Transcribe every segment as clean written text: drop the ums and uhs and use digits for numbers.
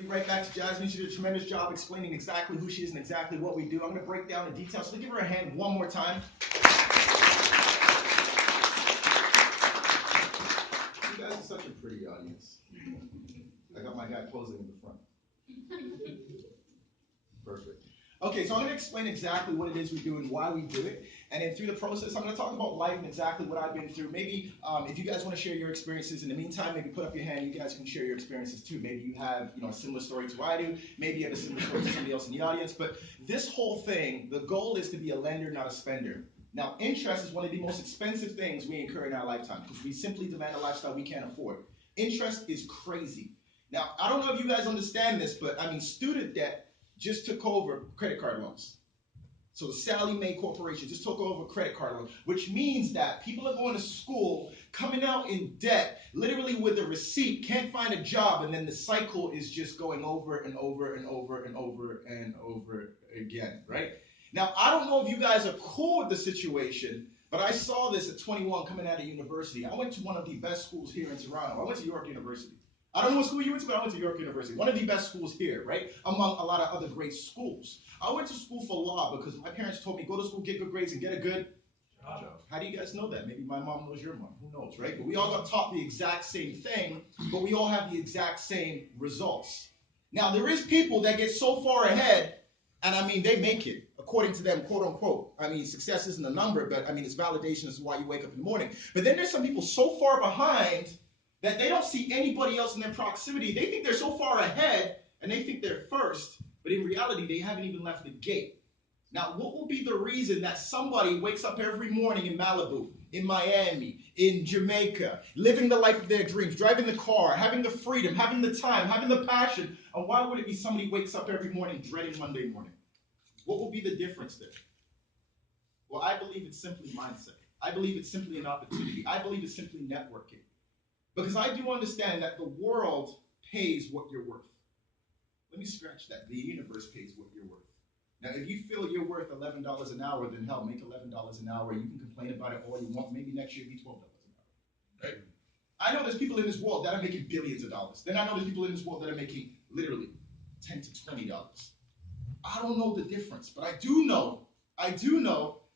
be right back to Jasmine. She did a tremendous job explaining exactly who she is and exactly what we do. I'm going to break down the details. So give her a hand one more time. You guys are such a pretty audience. I got my guy posing in the front. Perfect. Okay, so I'm going to explain exactly what it is we do and why we do it. And then through the process, I'm going to talk about life and exactly what I've been through. Maybe if you guys want to share your experiences in the meantime, maybe put up your hand. You guys can share your experiences too. Maybe you have a similar story to what I do. Maybe you have a similar story to somebody else in the audience. But this whole thing, the goal is to be a lender, not a spender. Now, interest is one of the most expensive things we incur in our lifetime because we simply demand a lifestyle we can't afford. Interest is crazy. Now, I don't know if you guys understand this, but I mean, student debt just took over credit card loans. So the Sallie Mae Corporation just took over credit card loans, which means that people are going to school, coming out in debt, literally with a receipt, can't find a job, and then the cycle is just going over and over and over and over and over again, right? Now, I don't know if you guys are cool with the situation, but I saw this at 21 coming out of university. I went to one of the best schools here in Toronto. I went to York University. I don't know what school you went to, but I went to York University. One of the best schools here, right? Among a lot of other great schools. I went to school for law because my parents told me, go to school, get good grades, and get a good job. How do you guys know that? Maybe my mom knows your mom. Who knows, right? But we all got taught the exact same thing, but we all have the exact same results. Now, there is people that get so far ahead, and I mean, they make it, according to them, quote unquote. I mean, success isn't a number, but I mean, it's validation as to why you wake up in the morning. But then there's some people so far behind that they don't see anybody else in their proximity. They think they're so far ahead, and they think they're first, but in reality, they haven't even left the gate. Now, what will be the reason that somebody wakes up every morning in Malibu, in Miami, in Jamaica, living the life of their dreams, driving the car, having the freedom, having the time, having the passion, and why would it be somebody wakes up every morning dreading Monday morning? What will be the difference there? Well, I believe it's simply mindset. I believe it's simply an opportunity. I believe it's simply networking. Because I do understand that the world pays what you're worth. Let me scratch that. The universe pays what you're worth. Now, if you feel you're worth $11 an hour, then hell, make $11 an hour. You can complain about it all you want. Maybe next year it'll be $12 an hour. Right? I know there's people in this world that are making billions of dollars. Then I know there's people in this world that are making literally $10 to $20. I don't know the difference, but I do know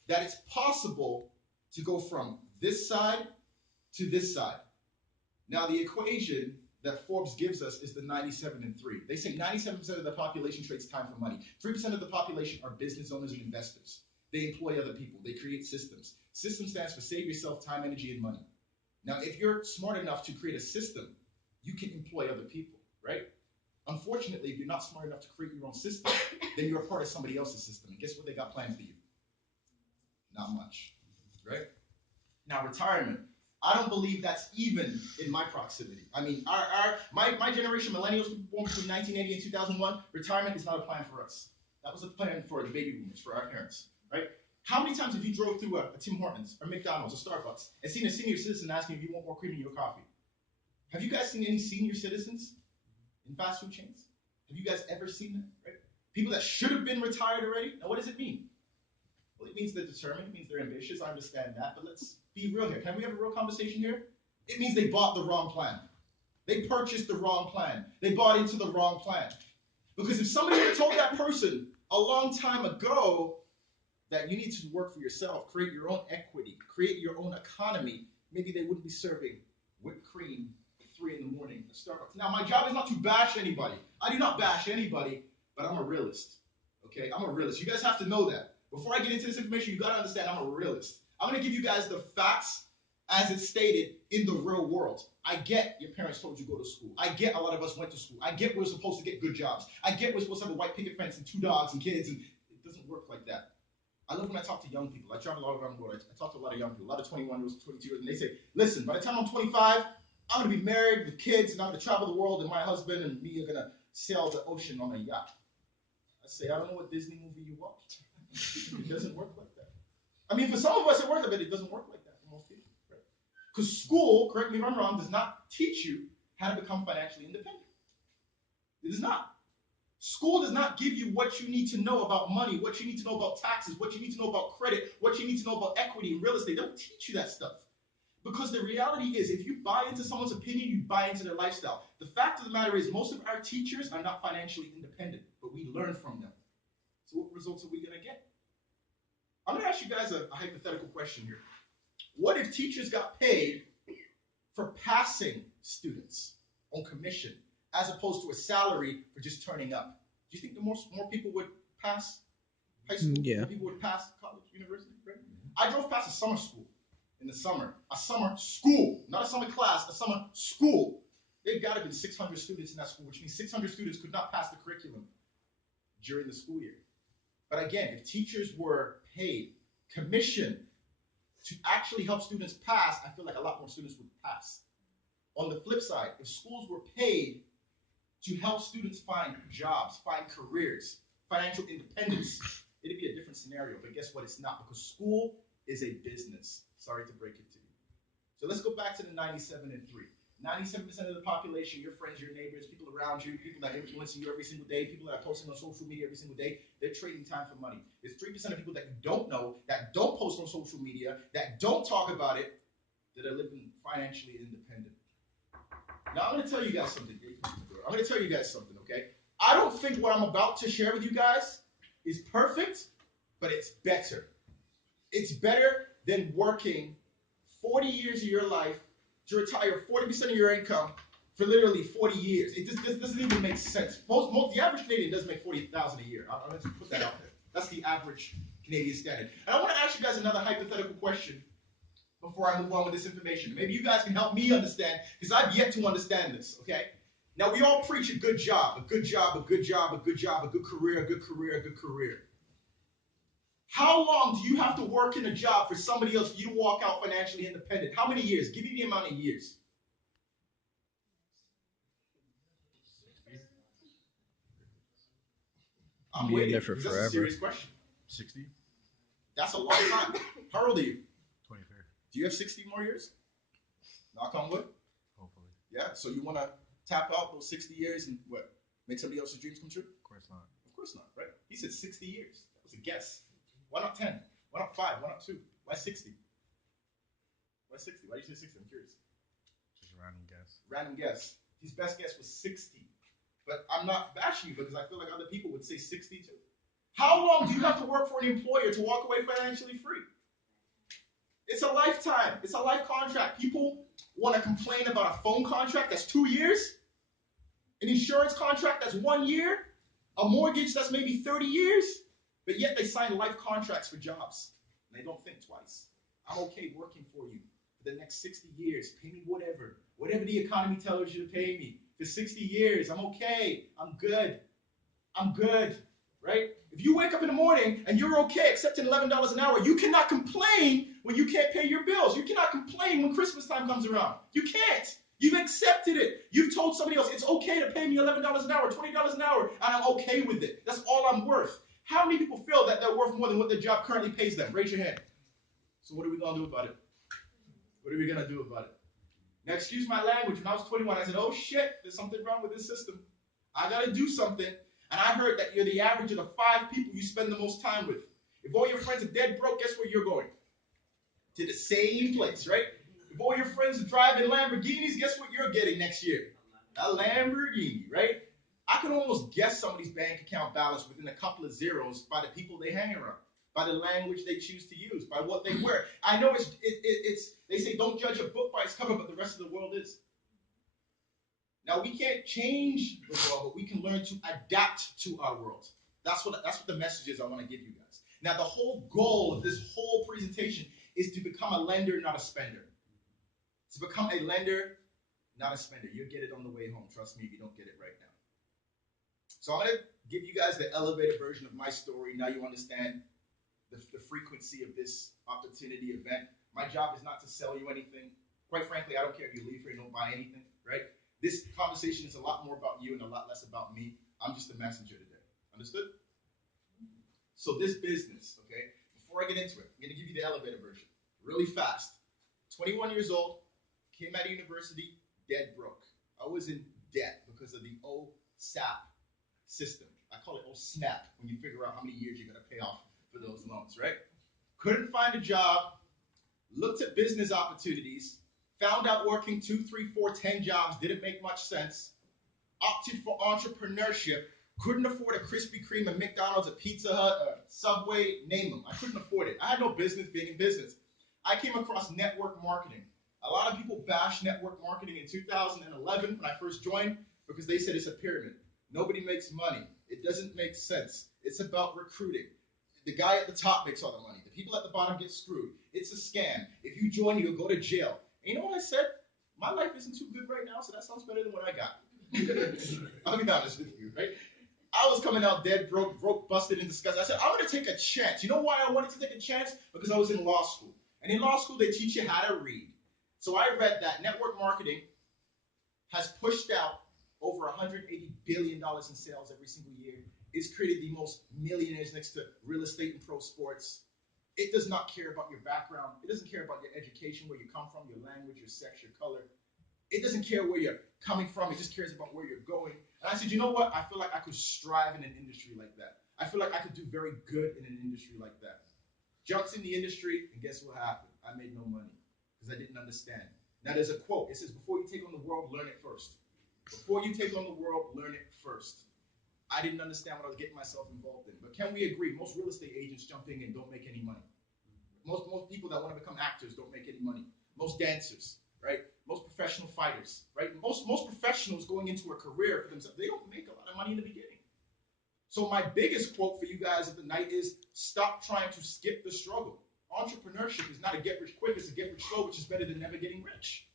that it's possible to go from this side to this side. Now, the equation that Forbes gives us is the 97 and 3. They say 97% of the population trades time for money. 3% of the population are business owners and investors. They employ other people. They create systems. System stands for save yourself time, energy, and money. Now, if you're smart enough to create a system, you can employ other people, right? Unfortunately, if you're not smart enough to create your own system, then you're a part of somebody else's system. And guess what they got planned for you? Not much, right? Now, retirement. I don't believe that's even in my proximity. I mean, my generation, millennials, people born between 1980 and 2001, retirement is not a plan for us. That was a plan for the baby boomers, for our parents, right? How many times have you drove through a Tim Hortons or McDonald's or Starbucks and seen a senior citizen asking if you want more cream in your coffee? Have you guys seen any senior citizens in fast food chains? Have you guys ever seen that, right? People that should have been retired already? Now, what does it mean? Well, it means they're determined. It means they're ambitious. I understand that. But let's be real here. Can we have a real conversation here? It means they bought the wrong plan. They purchased the wrong plan. They bought into the wrong plan. Because if somebody had told that person a long time ago that you need to work for yourself, create your own equity, create your own economy, maybe they wouldn't be serving whipped cream at 3 in the morning at Starbucks. Now, my job is not to bash anybody. I do not bash anybody, but I'm a realist. Okay? I'm a realist. You guys have to know that. Before I get into this information, you got to understand I'm a realist. I'm going to give you guys the facts as it's stated in the real world. I get your parents told you go to school. I get a lot of us went to school. I get we're supposed to get good jobs. I get we're supposed to have a white picket fence and 2 dogs and kids, and it doesn't work like that. I love when I talk to young people. I travel all around the world. I talk to a lot of young people, a lot of 21-year-olds, 22-year-olds, and they say, listen, by the time I'm 25, I'm going to be married with kids, and I'm going to travel the world, and my husband and me are going to sail the ocean on a yacht. I say, I don't know what Disney movie you watched. It doesn't work like that. I mean, for some of us it works, but it doesn't work like that for most people. Right? Because school, correct me if I'm wrong, does not teach you how to become financially independent. It does not. School does not give you what you need to know about money, what you need to know about taxes, what you need to know about credit, what you need to know about equity and real estate. They don't teach you that stuff. Because the reality is, if you buy into someone's opinion, you buy into their lifestyle. The fact of the matter is, most of our teachers are not financially independent, but we learn from them. So what results are we going to get? I'm going to ask you guys a hypothetical question here. What if teachers got paid for passing students on commission as opposed to a salary for just turning up? Do you think the more people would pass high school? Yeah. More people would pass college, university, right? I drove past a summer school in the summer. A summer school, not a summer class, a summer school. They've got to be 600 students in that school, which means 600 students could not pass the curriculum during the school year. But again, if teachers were paid commission to actually help students pass, I feel like a lot more students would pass. On the flip side, if schools were paid to help students find jobs, find careers, financial independence, it'd be a different scenario. But guess what? It's not, because school is a business. Sorry to break it to you. So let's go back to the 97 and 3. 97% of the population, your friends, your neighbors, people around you, people that are influencing you every single day, people that are posting on social media every single day, they're trading time for money. There's 3% of people that you don't know, that don't post on social media, that don't talk about it, that are living financially independent. Now, I'm going to tell you guys something. I'm going to tell you guys something, okay? I don't think what I'm about to share with you guys is perfect, but it's better. It's better than working 40 years of your life to retire 40% of your income for literally 40 years. It just doesn't even make sense. The average Canadian doesn't make $40,000 a year. I'm going to put that out there. That's the average Canadian standard. And I want to ask you guys another hypothetical question before I move on with this information. Maybe you guys can help me understand, because I've yet to understand this, okay? Now, we all preach a good job, a good job, a good job, a good job, a good career, a good career, a good career. How long do you have to work in a job for somebody else for you to walk out financially independent? How many years? Give me the amount of years. I'm Being waiting. there for That's a forever. serious question. 60? That's a long time. How old are you? 23. Do you have 60 more years? Knock on wood. Hopefully. Yeah. So you want to tap out those 60 years and what? Make somebody else's dreams come true? Of course not. Of course not, right? He said 60 years. That was a guess. Why not 10? Why not 5? Why not 2? Why 60? Why 60? Why did you say 60? I'm curious. Just a random guess. Random guess. His best guess was 60. But I'm not bashing you because I feel like other people would say 60 too. How long do you have to work for an employer to walk away financially free? It's a lifetime. It's a life contract. People want to complain about a phone contract that's 2 years, an insurance contract that's 1 year, a mortgage that's maybe 30 years, but yet they sign life contracts for jobs. And they don't think twice. I'm okay working for you for the next 60 years. Pay me whatever the economy tells you to pay me. For 60 years, I'm okay. I'm good. I'm good, right? If you wake up in the morning and you're okay accepting $11 an hour, you cannot complain when you can't pay your bills. You cannot complain when Christmas time comes around. You can't. You've accepted it. You've told somebody else, it's okay to pay me $11 an hour, $20 an hour, and I'm okay with it. That's all I'm worth. How many people feel that they're worth more than what their job currently pays them? Raise your hand. So what are we going to do about it? What are we going to do about it? Now, excuse my language. When I was 21, I said, oh, shit, there's something wrong with this system. I got to do something. And I heard that you're the average of the 5 people you spend the most time with. If all your friends are dead broke, guess where you're going? To the same place, right? If all your friends are driving Lamborghinis, guess what you're getting next year? A Lamborghini, right? I can almost guess somebody's bank account balance within a couple of zeros by the people they hang around, by the language they choose to use, by what they wear. I know it's they say don't judge a book by its cover, but the rest of the world is. Now, we can't change the world, but we can learn to adapt to our world. That's what the message is I want to give you guys. Now, the whole goal of this whole presentation is to become a lender, not a spender. To become a lender, not a spender. You'll get it on the way home. Trust me if you don't get it right now. So I'm going to give you guys the elevated version of my story. Now you understand the frequency of this opportunity event. My job is not to sell you anything. Quite frankly, I don't care if you leave here and don't buy anything, right? This conversation is a lot more about you and a lot less about me. I'm just a messenger today. Understood? So this business, okay, before I get into it, I'm going to give you the elevator version really fast. 21 years old, came out of university, dead broke. I was in debt because of the OSAP system. I call it OSNAP when you figure out how many years you're going to pay off for those loans, right? Couldn't find a job, looked at business opportunities, found out working 2, 3, 4, 10 jobs didn't make much sense, opted for entrepreneurship, couldn't afford a Krispy Kreme, a McDonald's, a Pizza Hut, a Subway, name them. I couldn't afford it. I had no business being in business. I came across network marketing. A lot of people bash network marketing in 2011 when I first joined because they said it's a pyramid. Nobody makes money. It doesn't make sense. It's about recruiting. The guy at the top makes all the money. The people at the bottom get screwed. It's a scam. If you join, you'll go to jail. And you know what I said? My life isn't too good right now, so that sounds better than what I got. I'll be honest with you, right? I was coming out dead, broke, busted, and disgusted. I said, I'm going to take a chance. You know why I wanted to take a chance? Because I was in law school. And in law school, they teach you how to read. So I read that network marketing has pushed out over $180 billion in sales every single year. It's created the most millionaires next to real estate and pro sports. It does not care about your background. It doesn't care about your education, where you come from, your language, your sex, your color. It doesn't care where you're coming from. It just cares about where you're going. And I said, you know what? I feel like I could strive in an industry like that. I feel like I could do very good in an industry like that. Jumps in the industry, and guess what happened? I made no money because I didn't understand. Now, there's a quote. It says, before you take on the world, learn it first. Before you take on the world, learn it first. I didn't understand what I was getting myself involved in. But can we agree, most real estate agents jumping in don't make any money. Most people that want to become actors don't make any money. Most dancers, right? Most professional fighters, right? Most professionals going into a career for themselves, they don't make a lot of money in the beginning. So my biggest quote for you guys of the night is, stop trying to skip the struggle. Entrepreneurship is not a get rich quick, it's a get rich slow, which is better than never getting rich.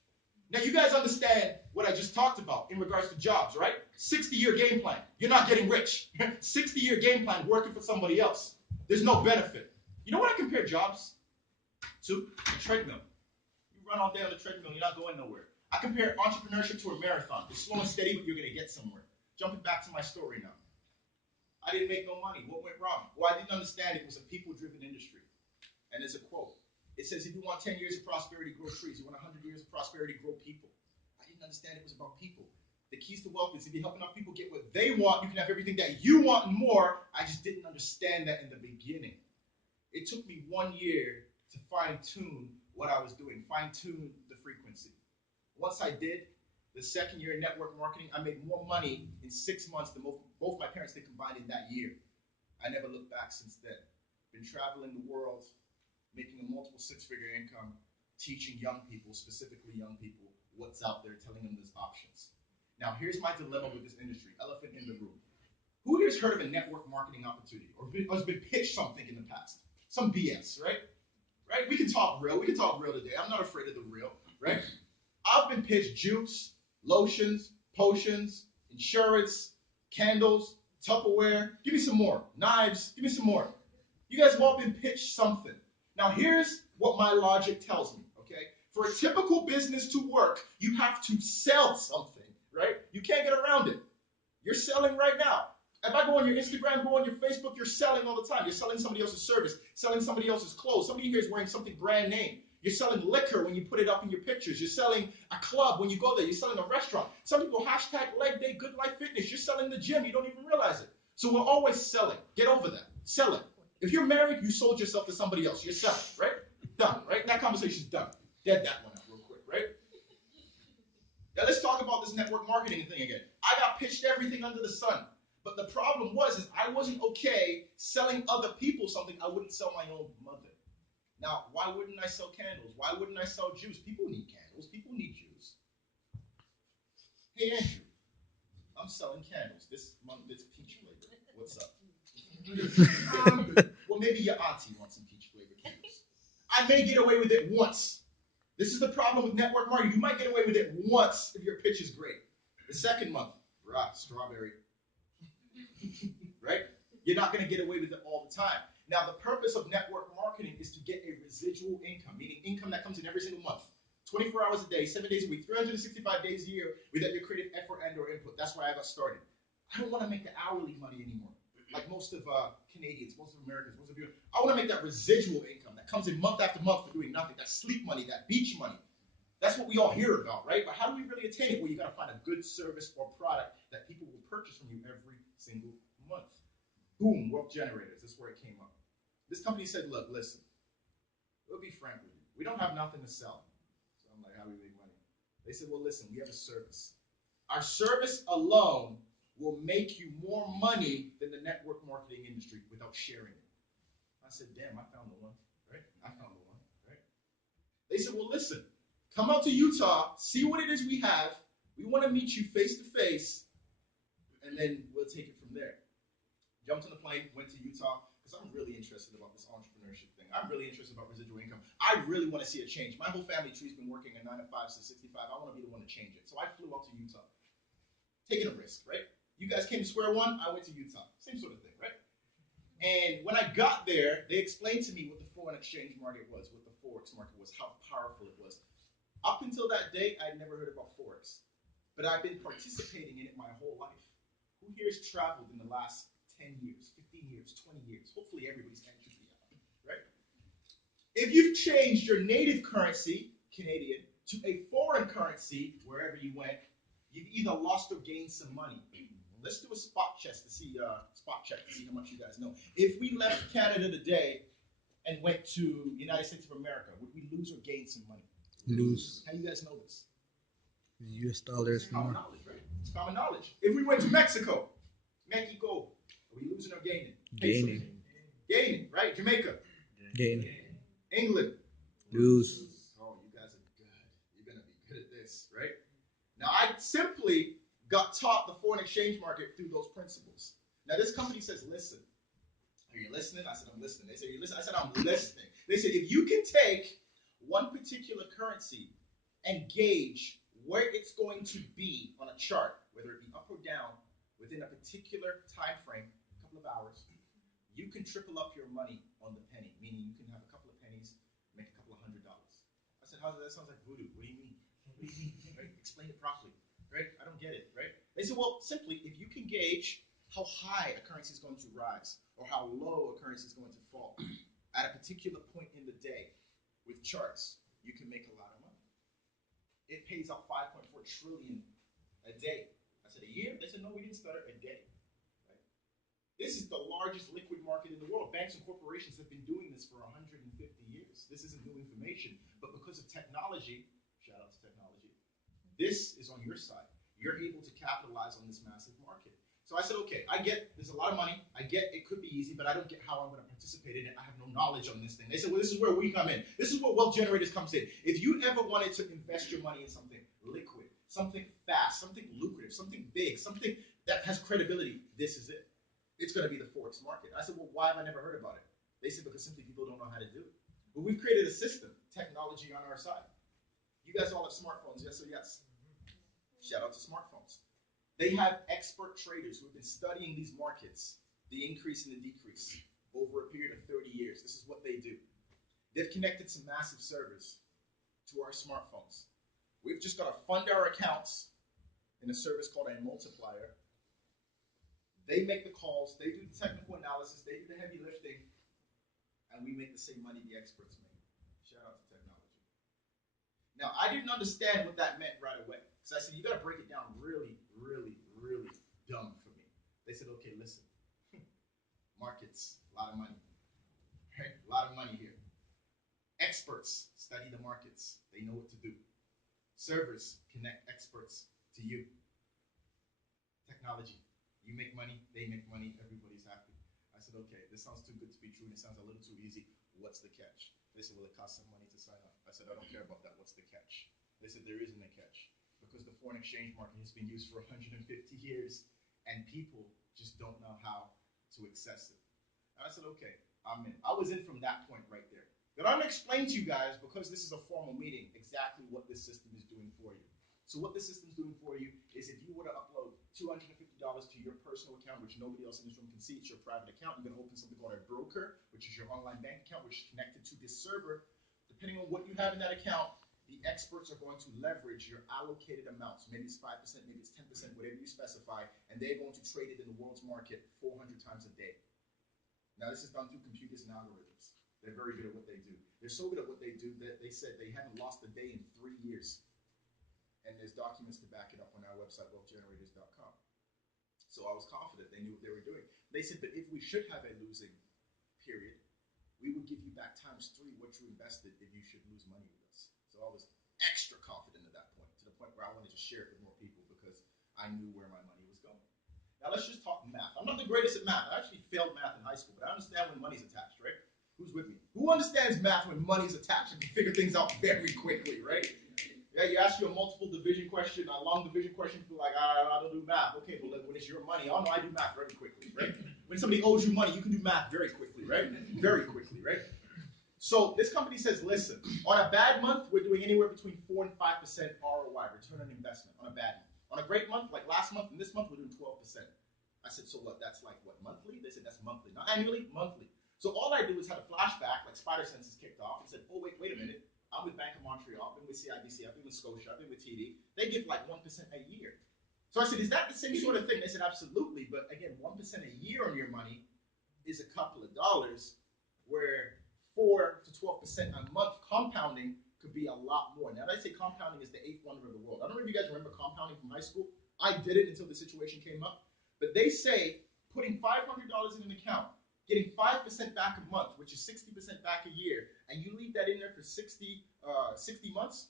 Now, you guys understand what I just talked about in regards to jobs, right? 60-year game plan. You're not getting rich. 60-year game plan working for somebody else. There's no benefit. You know what I compare jobs to? A treadmill. You run all day on the treadmill, you're not going nowhere. I compare entrepreneurship to a marathon. It's slow and steady, but you're going to get somewhere. Jumping back to my story now. I didn't make no money. What went wrong? Well, I didn't understand it was a people-driven industry. And there's a quote. It says, if you want 10 years of prosperity, grow trees. You want 100 years of prosperity, grow people. I didn't understand it was about people. The keys to wealth is if you help enough people get what they want, you can have everything that you want and more. I just didn't understand that in the beginning. It took me 1 year to fine-tune what I was doing, fine-tune the frequency. Once I did, the second year in network marketing, I made more money in 6 months than both my parents did combined in that year. I never looked back since then. Been traveling the world, making a multiple six-figure income, teaching young people, specifically young people, what's out there, telling them there's options. Now, here's my dilemma with this industry, elephant in the room. Who here's heard of a network marketing opportunity or has been pitched something in the past? Some BS, right? Right? We can talk real. We can talk real today. I'm not afraid of the real, right? I've been pitched juice, lotions, potions, insurance, candles, Tupperware. Give me some more. Knives. Give me some more. You guys have all been pitched something. Now, here's what my logic tells me, okay? For a typical business to work, you have to sell something, right? You can't get around it. You're selling right now. If I go on your Instagram, go on your Facebook, you're selling all the time. You're selling somebody else's service, selling somebody else's clothes. Somebody here is wearing something brand name. You're selling liquor when you put it up in your pictures. You're selling a club when you go there. You're selling a restaurant. Some people hashtag leg day, good life fitness. You're selling the gym. You don't even realize it. So we're always selling. Get over that. Selling. If you're married, you sold yourself to somebody else. You're selling, right? Done, right? That conversation's done. Dead that one up real quick, right? Now let's talk about this network marketing thing again. I got pitched everything under the sun. But the problem is I wasn't okay selling other people something I wouldn't sell my own mother. Now, why wouldn't I sell candles? Why wouldn't I sell juice? People need candles. People need juice. Hey, Andrew, I'm selling candles. This month it's peach flavor. What's up? Well, maybe your auntie wants some peach flavored candles. I may get away with it once. This is the problem with network marketing. You might get away with it once if your pitch is great. The second month, strawberry. Right? You're not going to get away with it all the time. Now, the purpose of network marketing is to get a residual income, meaning income that comes in every single month. 24 hours a day, 7 days a week, 365 days a year without your creative effort and or input. That's why I got started. I don't want to make the hourly money anymore. Like most of Canadians, most of Americans, most of you. I want to make that residual income that comes in month after month for doing nothing. That sleep money, that beach money. That's what we all hear about, right? But how do we really attain it? Well, you got to find a good service or product that people will purchase from you every single month. Boom, wealth generators. That's where it came up. This company said, look, listen, we'll be frank with you. We don't have nothing to sell. So I'm like, how do we make money? They said, well, listen, we have a service. Our service alone will make you more money than the network marketing industry without sharing it. I said, damn, I found the one, right? I found the one, right? They said, well, listen, come out to Utah, see what it is we have. We want to meet you face to face, and then we'll take it from there. Jumped on the plane, went to Utah, because I'm really interested about this entrepreneurship thing. I'm really interested about residual income. I really want to see a change. My whole family tree's been working a 9 to 5 since 65. I want to be the one to change it. So I flew out to Utah, taking a risk, right? You guys came to square one, I went to Utah. Same sort of thing, right? And when I got there, they explained to me what the foreign exchange market was, what the Forex market was, how powerful it was. Up until that day, I'd never heard about Forex, but I've been participating in it my whole life. Who here has traveled in the last 10 years, 15 years, 20 years? Hopefully everybody's hand should be up, right? If you've changed your native currency, Canadian, to a foreign currency, wherever you went, you've either lost or gained some money. Let's do a spot check to see how much you guys know. If we left Canada today and went to United States of America, would we lose or gain some money? Lose. How do you guys know this? US dollars It's common more. knowledge, right? It's common knowledge. If we went to Mexico, are we losing or gaining? Gaining. Gaining, right? Jamaica, Gaining. England. Lose. Oh, you guys are good. You're going to be good at this, right? Now, I simply got taught the foreign exchange market through those principles. Now, this company says, listen. Are you listening? I said, I'm listening. They said, you listen? I said, I'm listening. They said, if you can take one particular currency and gauge where it's going to be on a chart, whether it be up or down, within a particular time frame, a couple of hours, you can triple up your money on the penny, meaning you can have a couple of pennies, make a couple of $100. I said, how does that sound like voodoo? What do you mean? What do you mean? Right? Explain it properly. Right? I don't get it, right? They said, well, simply, if you can gauge how high a currency is going to rise or how low a currency is going to fall at a particular point in the day with charts, you can make a lot of money. It pays out 5.4 trillion a day. I said, a year? They said, no, we didn't start a day. Right? This is the largest liquid market in the world. Banks and corporations have been doing this for 150 years. This isn't new information, but because of technology, shout out to technology, this is on your side. You're able to capitalize on this massive market. So I said, okay, I get there's a lot of money. I get it could be easy, but I don't get how I'm going to participate in it. I have no knowledge on this thing. They said, well, this is where we come in. This is where Wealth Generators comes in. If you ever wanted to invest your money in something liquid, something fast, something lucrative, something big, something that has credibility, this is it. It's going to be the Forex market. I said, well, why have I never heard about it? They said, because simply people don't know how to do it. But we've created a system, technology on our side. You guys all have smartphones, yes or yes? Shout out to smartphones. They have expert traders who have been studying these markets, the increase and the decrease, over a period of 30 years. This is what they do. They've connected some massive servers to our smartphones. We've just got to fund our accounts in a service called a multiplier. They make the calls, they do the technical analysis, they do the heavy lifting, and we make the same money the experts make. Shout out to technology. Now, I didn't understand what that meant right away. So I said, you got to break it down really, really, really dumb for me. They said, okay, listen. Markets, a lot of money. Right? A lot of money here. Experts study the markets. They know what to do. Servers connect experts to you. Technology. You make money, they make money, everybody's happy. I said, okay, this sounds too good to be true, and it sounds a little too easy. What's the catch? They said, well, it costs some money to sign up. I said, I don't care about that. What's the catch? They said, there isn't a catch. Because the foreign exchange market has been used for 150 years, and people just don't know how to access it. And I said, okay, I'm in. I was in from that point right there. But I'm going to explain to you guys, because this is a formal meeting, exactly what this system is doing for you. So what this system is doing for you is if you were to upload $250 to your personal account, which nobody else in this room can see, it's your private account, you're going to open something called a broker, which is your online bank account, which is connected to this server. Depending on what you have in that account, the experts are going to leverage your allocated amounts. Maybe it's 5%, maybe it's 10%, whatever you specify, and they're going to trade it in the world's market 400 times a day. Now, this is done through computers and algorithms. They're very good at what they do. They're so good at what they do that they said they haven't lost a day in 3 years. And there's documents to back it up on our website, wealthgenerators.com. So I was confident they knew what they were doing. They said, but if we should have a losing period, we would give you back times 3 what you invested if you should lose money with us. So I was extra confident at that point, to the point where I wanted to share it with more people because I knew where my money was going. Now let's just talk math. I'm not the greatest at math. I actually failed math in high school, but I understand when money's attached, right? Who's with me? Who understands math when money's attached and can figure things out very quickly, right? Yeah, you ask you a multiple division question, a long division question, feel like, I don't do math. Okay, but when it's your money, oh no, I do math very quickly, right? When somebody owes you money, you can do math very quickly, right? Very quickly, right? So this company says, listen, on a bad month, we're doing anywhere between 4 and 5% ROI, return on investment, on a bad month. On a great month, like last month and this month, we're doing 12%. I said, so what, that's like what, monthly? They said, that's monthly. Not annually, monthly. So all I do is have a flashback, like Spider Sense is kicked off, and said, oh, wait a minute. I'm with Bank of Montreal, I've been with CIBC, I've been with Scotia, I've been with TD. They give like 1% a year. So I said, is that the same sort of thing? They said, absolutely. But again, 1% a year on your money is a couple of dollars, where 4 to 12% a month compounding could be a lot more. Now, I say compounding is the 8th wonder of the world. I don't know if you guys remember compounding from high school. I did it until the situation came up. But they say putting $500 in an account, getting 5% back a month, which is 60% back a year, and you leave that in there for 60 months,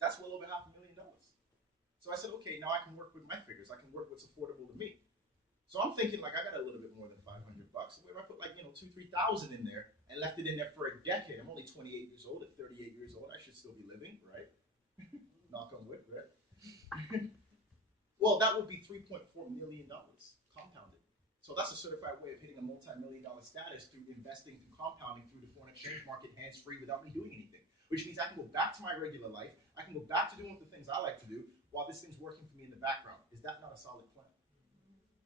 that's well over $500,000. So I said, okay, now I can work with my figures. I can work what's affordable to me. So I'm thinking, like, I got a little bit more than $500. So if I put like, 2,000, 3,000 in there and left it in there for a decade, I'm only 28 years old. At 38 years old, I should still be living, right? Knock on wood, right? Well, that would be $3.4 million compounded. So that's a certified way of hitting a multi-million-dollar status through investing, through compounding, through the foreign exchange market, hands-free, without me doing anything. Which means I can go back to my regular life. I can go back to doing the things I like to do while this thing's working for me in the background. Is that not a solid plan?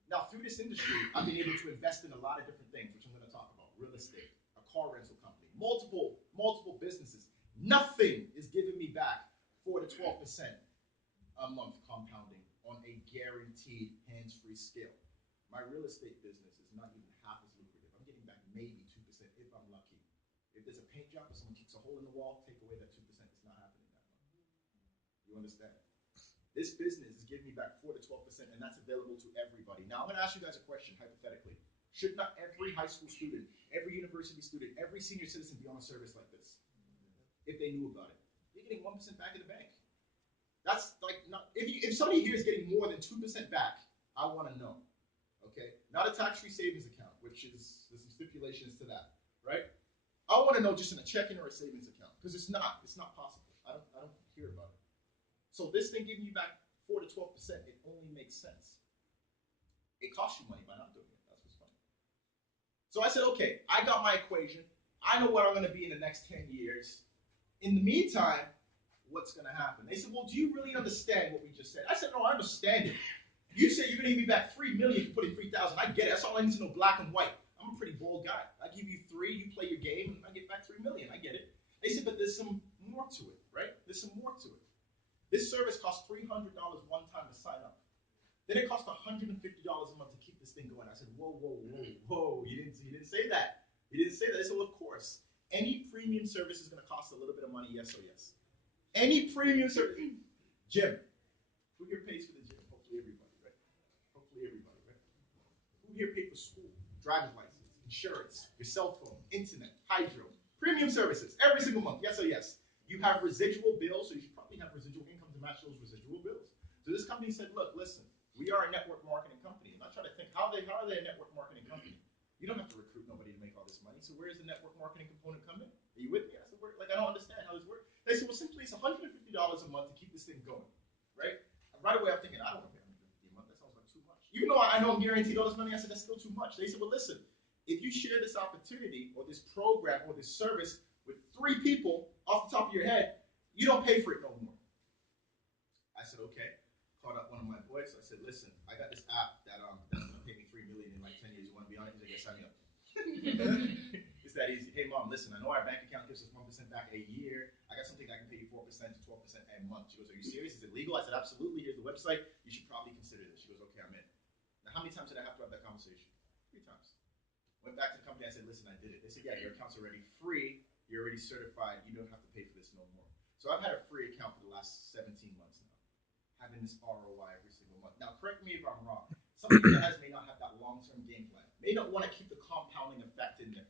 Now, through this industry, I've been able to invest in a lot of different things, which I'm going to talk about. Real estate, a car rental company, multiple businesses. Nothing is giving me back 4 to 12% a month compounding on a guaranteed hands-free scale. My real estate business is not even half as lucrative. I'm getting back maybe 2% if I'm lucky. If there's a paint job or someone kicks a hole in the wall, take away that 2%. It's not happening that month. You understand? This business is giving me back 4 to 12%, and that's available to everybody. Now, I'm going to ask you guys a question, hypothetically. Should not every high school student, every university student, every senior citizen be on a service like this? If they knew about it. You're getting 1% back in the bank. That's like, not, if somebody here is getting more than 2% back, I want to know. Okay? Not a tax-free savings account, which is, there's some stipulations to that, right? I want to know just in a checking or a savings account, because it's not possible. I don't hear about it. So this thing giving you back 4 to 12%, it only makes sense. It costs you money by not doing it. That's what's funny. So I said, okay, I got my equation. I know where I'm going to be in the next 10 years. In the meantime, what's going to happen? They said, well, do you really understand what we just said? I said, no, I understand it. You say you're going to give me back $3 million for putting 3,000. I get it. That's all I need to know, black and white. I'm a pretty bold guy. I give you 3, you play your game, and I get back $3 million. I get it. They said, but there's some more to it, right? There's some more to it. This service costs $300 one time to sign up. Then it costs $150 a month to keep this thing going. I said, whoa. You didn't say that. You didn't say that. They said, well, of course. Any premium service is going to cost a little bit of money, yes or yes. Any premium service. Gym. Who here pays for the gym? Hopefully everybody, right? Who here paid for school, driver's license, insurance, your cell phone, internet, hydro, premium services every single month, yes or yes? You have residual bills, so you should probably have residual income to match those residual bills. So this company said, look, listen, we are a network marketing company. And I try to think, how are they a network marketing company? You don't have to recruit nobody to make all this money. So where does the network marketing component come in? Are you with me? I said, I don't understand how this works. They said, well, simply it's $150 a month to keep this thing going, right? And right away, I'm thinking, I don't want to pay $150 a month. That sounds like too much. Even though I know I'm guaranteed all this money, I said, that's still too much. They said, well, listen, if you share this opportunity or this program or this service with 3 people off the top of your head, you don't pay for it no more. I said, okay. Called up one of my boys. I said, listen, I got this app that's going to pay me $3 million in like 10 years. You want to be on it? He's like, yeah, sign me up. It's that easy. Hey, mom, listen, I know our bank account gives us 1% back a year. I got something that can pay you 4% to 12% a month. She goes, are you serious? Is it legal? I said, absolutely. Here's the website. You should probably consider this. She goes, okay, I'm in. Now, how many times did I have to have that conversation? 3 times. Went back to the company. I said, listen, I did it. They said, yeah, your account's already free. You're already certified. You don't have to pay for this no more. So I've had a free account for the last 17 months now, having this ROI every single month. Now, correct me if I'm wrong. Some of you guys may not have that long-term game plan. May not want to keep the compounding effect in there.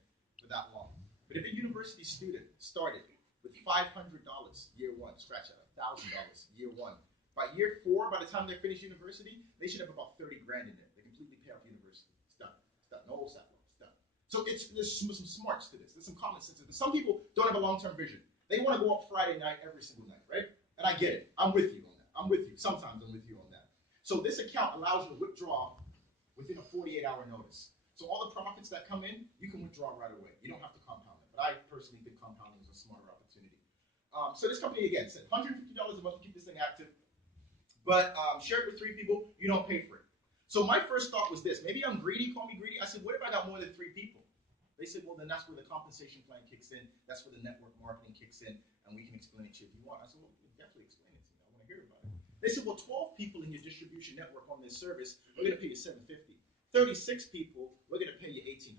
that long. But if a university student started with $500 year one, scratch that, $1,000 year one, by year 4, by the time they finish university, they should have about 30 grand in there. They completely pay off university. It's done. It's done. No OSAP loan. It's done. So there's some smarts to this. There's some common sense to this. Some people don't have a long-term vision. They want to go out Friday night every single night, right? And I get it. I'm with you on that. I'm with you. Sometimes I'm with you on that. So this account allows you to withdraw within a 48-hour notice. So all the profits that come in, you can withdraw right away. You don't have to compound it. But I personally think compounding is a smarter opportunity. So this company, again, said $150 a month to keep this thing active. But share it with 3 people, you don't pay for it. So my first thought was this. Maybe I'm greedy, call me greedy. I said, what if I got more than 3 people? They said, well, then that's where the compensation plan kicks in. That's where the network marketing kicks in. And we can explain it to you if you want. I said, well, definitely explain it to me. I want to hear about it. They said, well, 12 people in your distribution network on this service, we're going to pay you $750. 36 people, we're going to pay you $1,800,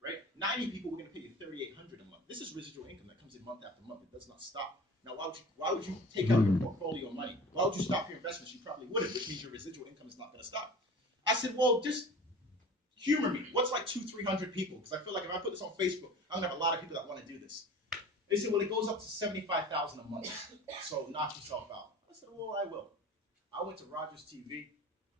right? 90 people, we're going to pay you $3,800 a month. This is residual income that comes in month after month. It does not stop. Now, why would you take out your portfolio money? Why would you stop your investments? You probably wouldn't, which means your residual income is not going to stop. I said, well, just humor me. What's like 200-300 people? Because I feel like if I put this on Facebook, I'm going to have a lot of people that want to do this. They said, well, it goes up to $75,000 a month, so knock yourself out. I said, well, I will. I went to Rogers TV.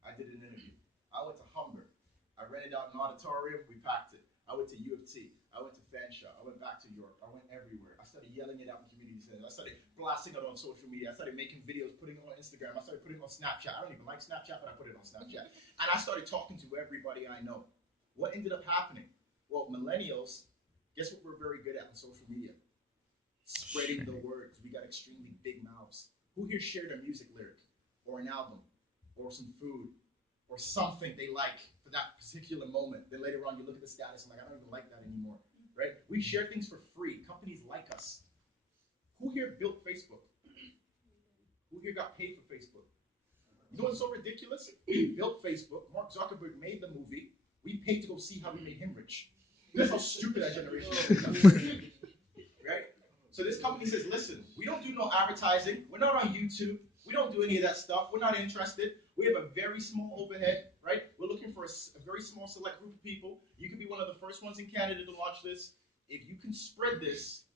I did an interview. I went to Humber. I rented out an auditorium. We packed it. I went to U of T. I went to Fanshawe. I went back to York. I went everywhere. I started yelling it out in community centers. I started blasting it on social media. I started making videos, putting it on Instagram. I started putting it on Snapchat. I don't even like Snapchat, but I put it on Snapchat. And I started talking to everybody I know. What ended up happening? Well, millennials, guess what we're very good at on social media? Spreading the word, because we got extremely big mouths. Who here shared a music lyric or an album or some food or something they like for that particular moment? Then later on you look at the status and like, I don't even like that anymore, right? We share things for free. Companies like us. Who here built Facebook? Who here got paid for Facebook? You know what's so ridiculous? We built Facebook. Mark Zuckerberg made the movie. We paid to go see how we made him rich. That's how stupid that generation is. Right? So this company says, listen, we don't do no advertising. We're not on YouTube. We don't do any of that stuff. We're not interested. We have a very small overhead, right? We're looking for a very small select group of people. You could be one of the first ones in Canada to launch this. If you can spread this,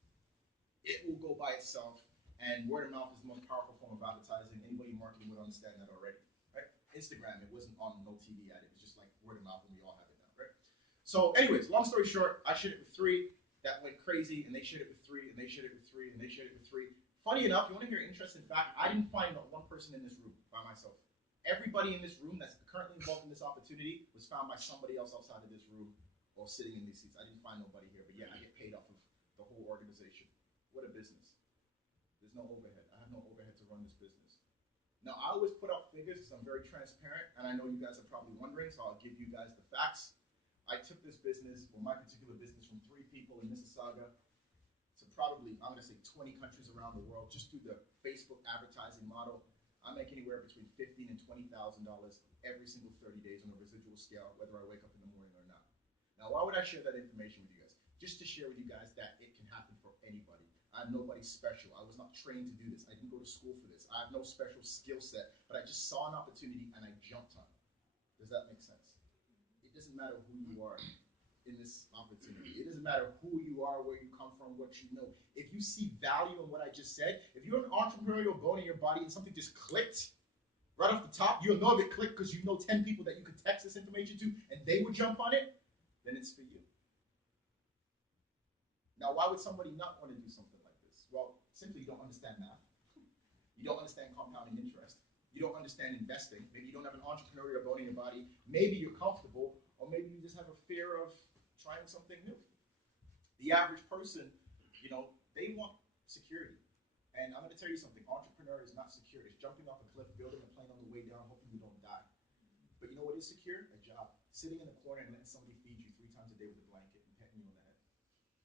it will go by itself. And word of mouth is the most powerful form of advertising. Anybody in marketing would understand that already, right? Instagram, it wasn't on no TV ad. It was just like word of mouth, and we all have it now, right? So anyways, long story short, I shared it with 3. That went crazy, and they shared it with 3, and they shared it with 3, and they shared it with 3. Funny enough, you want to hear an interesting fact? I didn't find not one person in this room by myself. Everybody in this room that's currently involved in this opportunity was found by somebody else outside of this room or sitting in these seats. I didn't find nobody here, but yeah, I get paid off of the whole organization. What a business. There's no overhead. I have no overhead to run this business. Now, I always put out figures because I'm very transparent, and I know you guys are probably wondering, so I'll give you guys the facts. I took this business, or my particular business, from 3 people in Mississauga to probably, I'm going to say 20 countries around the world just through the Facebook advertising model. I make anywhere between $15,000 and $20,000 every single 30 days on a residual scale, whether I wake up in the morning or not. Now, why would I share that information with you guys? Just to share with you guys that it can happen for anybody. I'm nobody special. I was not trained to do this. I didn't go to school for this. I have no special skill set, but I just saw an opportunity and I jumped on it. Does that make sense? It doesn't matter who you are in this opportunity. It doesn't matter who you are, where you come from, what you know. If you see value in what I just said, if you're an entrepreneurial bone in your body and something just clicked right off the top, you'll know if it clicked because you know 10 people that you could text this information to and they would jump on it, then it's for you. Now, why would somebody not want to do something like this? Well, simply you don't understand math. You don't understand compounding interest. You don't understand investing. Maybe you don't have an entrepreneurial bone in your body. Maybe you're comfortable, or maybe you just have a fear of trying something new. The average person, you know, they want security. And I'm going to tell you something. Entrepreneur is not secure. It's jumping off a cliff, building a plane on the way down, hoping you don't die. But you know what is secure? A job. Sitting in the corner and letting somebody feed you 3 times a day with a blanket and petting you on the head.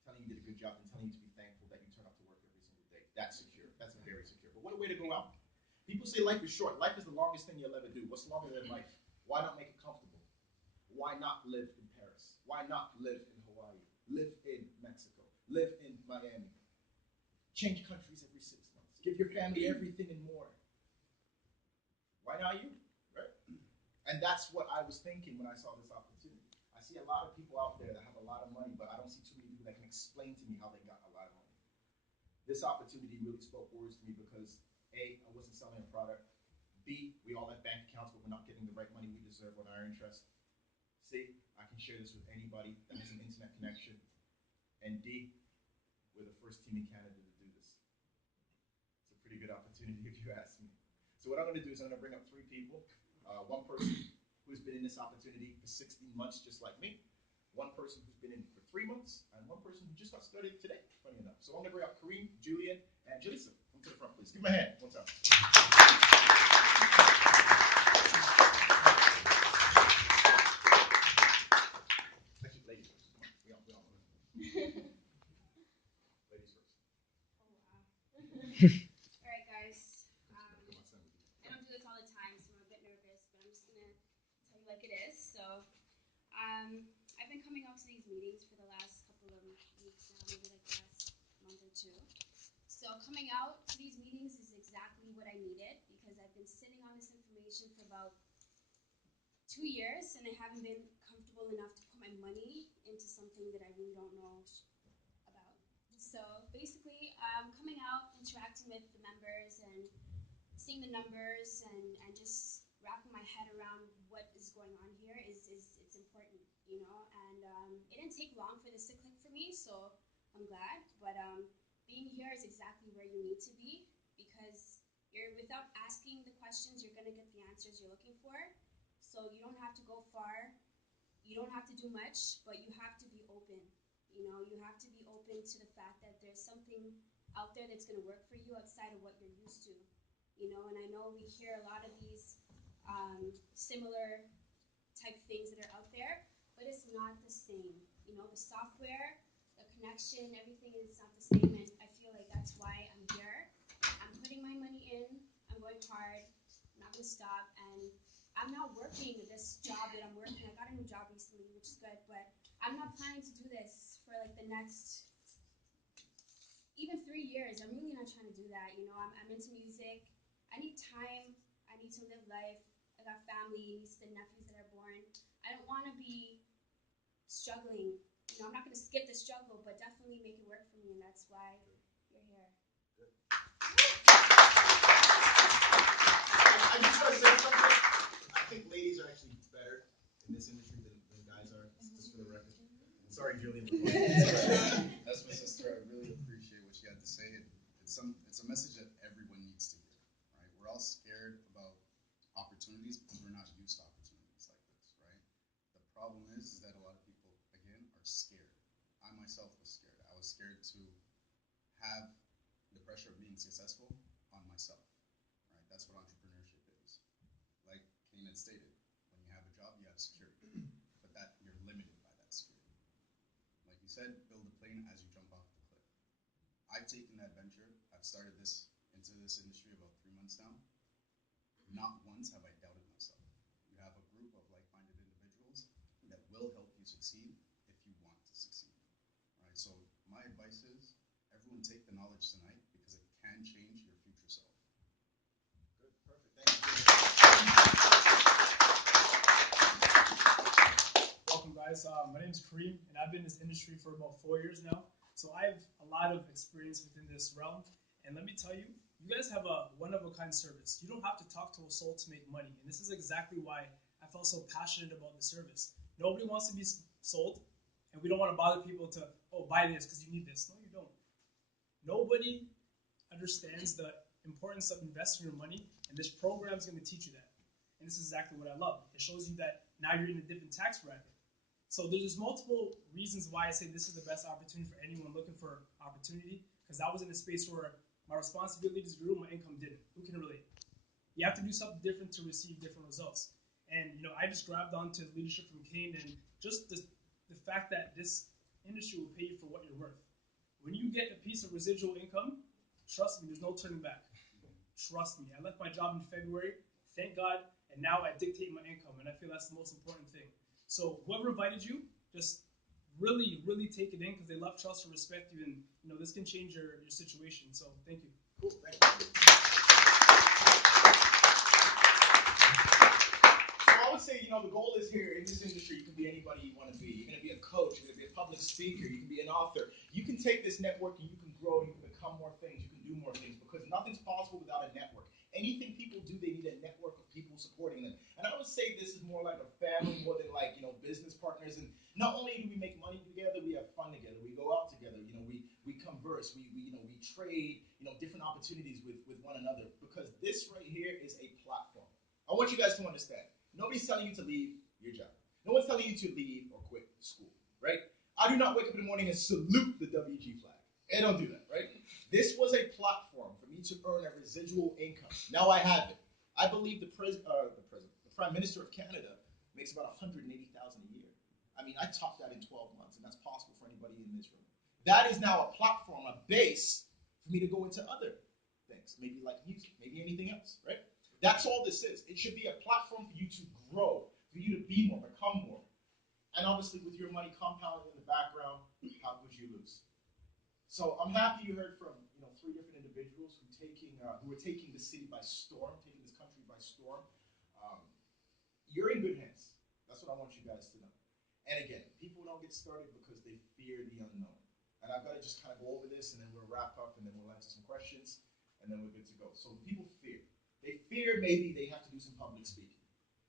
Telling you did a good job and telling you to be thankful that you turn up to work every single day. That's secure. That's very secure. But what a way to go out. People say life is short. Life is the longest thing you'll ever do. What's longer than life? Why not make it comfortable? Why not live in Paris? Why not live in Hawaii? Live in Mexico? Live in Miami? Change countries every 6 months. Give your family everything and more. Why not you? Right? And that's what I was thinking when I saw this opportunity. I I see a lot of people out there that have a lot of money, but I don't see too many people that can explain to me how they got a lot of money. This opportunity really spoke words to me because A, I wasn't selling a product. B, we all have bank accounts, but we're not getting the right money we deserve on our interest. C, I can share this with anybody that has an internet connection. And D, we're the first team in Canada to do this. It's a pretty good opportunity if you ask me. So what I'm going to do is I'm going to bring up three people. One person who's been in this opportunity for 16 months, just like me. One person who's been in for 3 months, and one person who just got started today, funny enough. So I'm going to bring up Kareem, Julian, and Jalisa. Come to the front, please. Give me a hand. One time. Actually, ladies first. Come on. We all know that. Ladies first. Oh, wow. All right, guys. I don't do this all the time, so I'm a bit nervous, but I'm just going to tell you like it is. So, I've been coming out to these meetings for the last couple of weeks now, maybe like the last month or two. So, coming out to these meetings is exactly what I needed because I've been sitting on this information for about 2 years and I haven't been comfortable enough to put my money into something that I really don't know about. So basically, coming out, interacting with the members and seeing the numbers and just wrapping my head around what is going on here is it's important, you know, and it didn't take long for this to click for me, so I'm glad, but being here is exactly where you need to be because without asking the questions, you're going to get the answers you're looking for. So you don't have to go far, you don't have to do much, but you have to be open. You know, you have to be open to the fact that there's something out there that's going to work for you outside of what you're used to. You know, and I know we hear a lot of these similar type things that are out there, but it's not the same. You know, the software, the connection, everything is not the same, and I feel like that's why I'm here. I'm putting my money in, I'm going hard, I'm not going to stop, and I'm not working this job that I'm working. I got a new job recently, which is good, but I'm not planning to do this for like the next even 3 years. I'm really not trying to do that. You know, I'm into music. I need time. I need to live life. I got family, nieces and nephews that are born. I don't want to be struggling. You know, I'm not going to skip the struggle, but definitely make it work for me, and that's why you're here. I just want to say something. I think ladies are actually better in this industry than guys are, just for the record. Sorry, Julian. That's my sister. I really appreciate what she had to say. It's a message that everyone needs to hear, right? We're all scared about opportunities because we're not used to opportunities like this, right? The problem is that a lot of people, again, are scared. I myself was scared. I was scared to have the pressure of being successful on myself, right? That's what entrepreneurship is. Like Kane had stated, when you have a job, you have security, but that you're limited by that security. Like you said, build a plane as you jump off the cliff. I've taken that venture. I've started into this industry about 3 months now. Not once have I doubted myself. You have a group of like-minded individuals that will help you succeed if you want to succeed. All right. So my advice is, everyone take the knowledge tonight because it can change your future self. Good, perfect. Thank you. Welcome, guys. My name is Kareem, and I've been in this industry for about 4 years now. So I have a lot of experience within this realm. And let me tell you, you guys have a one-of-a-kind service. You don't have to talk to a soul to make money. And this is exactly why I felt so passionate about the service. Nobody wants to be sold, and we don't want to bother people to, oh, buy this because you need this. No, you don't. Nobody understands the importance of investing your money, and this program is going to teach you that. And this is exactly what I love. It shows you that now you're in a different tax bracket. So there's multiple reasons why I say this is the best opportunity for anyone looking for opportunity, because I was in a space where my responsibilities grew, my income didn't. Who can relate? You have to do something different to receive different results. And you know, I just grabbed onto leadership from Kane and just the fact that this industry will pay you for what you're worth. When you get a piece of residual income, trust me, there's no turning back. Trust me. I left my job in February, thank God, and now I dictate my income, and I feel that's the most important thing. So whoever invited you, just really, really take it in because they love, trust, and respect you, and you know this can change your situation. So thank you. Cool, thank you. So I was to say, the goal is here in this industry, you can be anybody you want to be. You're going to be a coach, you're going to be a public speaker, you can be an author. You can take this network and you can grow, you can become more things, you can do more things, because nothing's possible without a network. Anything people do, they need a network of people supporting them. And I would say this is more like a family more than like, business partners. And not only do we make money together, we have fun together. We go out together, we converse, we trade, different opportunities with one another, because this right here is a platform. I want you guys to understand. Nobody's telling you to leave your job. No one's telling you to leave or quit school, right? I do not wake up in the morning and salute the WG flag. I don't do that, right? This was a platform for me to earn a residual income. Now I have it. I believe the Prime Minister of Canada makes about $180,000 a year. I mean, I topped that in 12 months, and that's possible for anybody in this room. That is now a platform, a base for me to go into other things, maybe like music, maybe anything else, right? That's all this is. It should be a platform for you to grow, for you to be more, become more. And obviously, with your money compounding in the background, how could you lose? So I'm happy you heard from 3 different individuals who are taking the city by storm, taking this country by storm. You're in good hands. That's what I want you guys to know. And again, people don't get started because they fear the unknown. And I've got to just kind of go over this, and then we'll wrap up, and then we'll answer some questions, and then we're good to go. So people fear. They fear maybe they have to do some public speaking.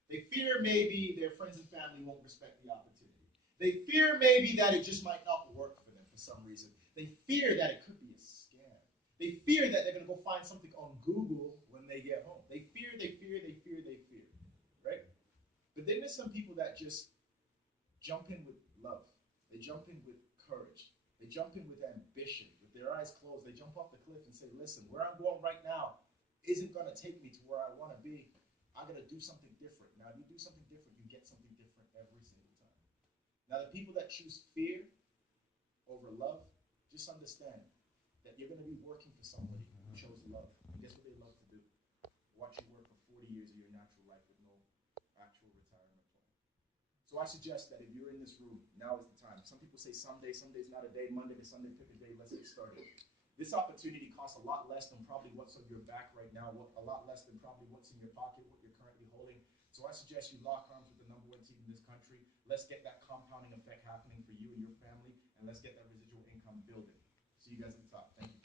They fear maybe their friends and family won't respect the opportunity. They fear maybe that it just might not work for them for some reason. They fear that it could be a scam. They fear that they're going to go find something on Google when they get home. They fear, right? But then there's some people that just jump in with love. They jump in with courage. They jump in with ambition. With their eyes closed, they jump off the cliff and say, listen, where I'm going right now isn't going to take me to where I want to be. I'm going to do something different. Now, if you do something different, you get something different every single time. Now, the people that choose fear over love, just understand that you're going to be working for somebody who chose love. And guess what they love to do? Watch you work for 40 years of your natural life with no actual retirement plan. So I suggest that if you're in this room, now is the time. Some people say someday, someday's not a day, Monday to Sunday, pick a day, let's get started. This opportunity costs a lot less than probably what's on your back right now, a lot less than probably what's in your pocket, what you're currently holding. So I suggest you lock arms with the #1 team in this country. Let's get that compounding effect happening for you and your family, and let's get that residual income building. See you guys at the top. Thank you.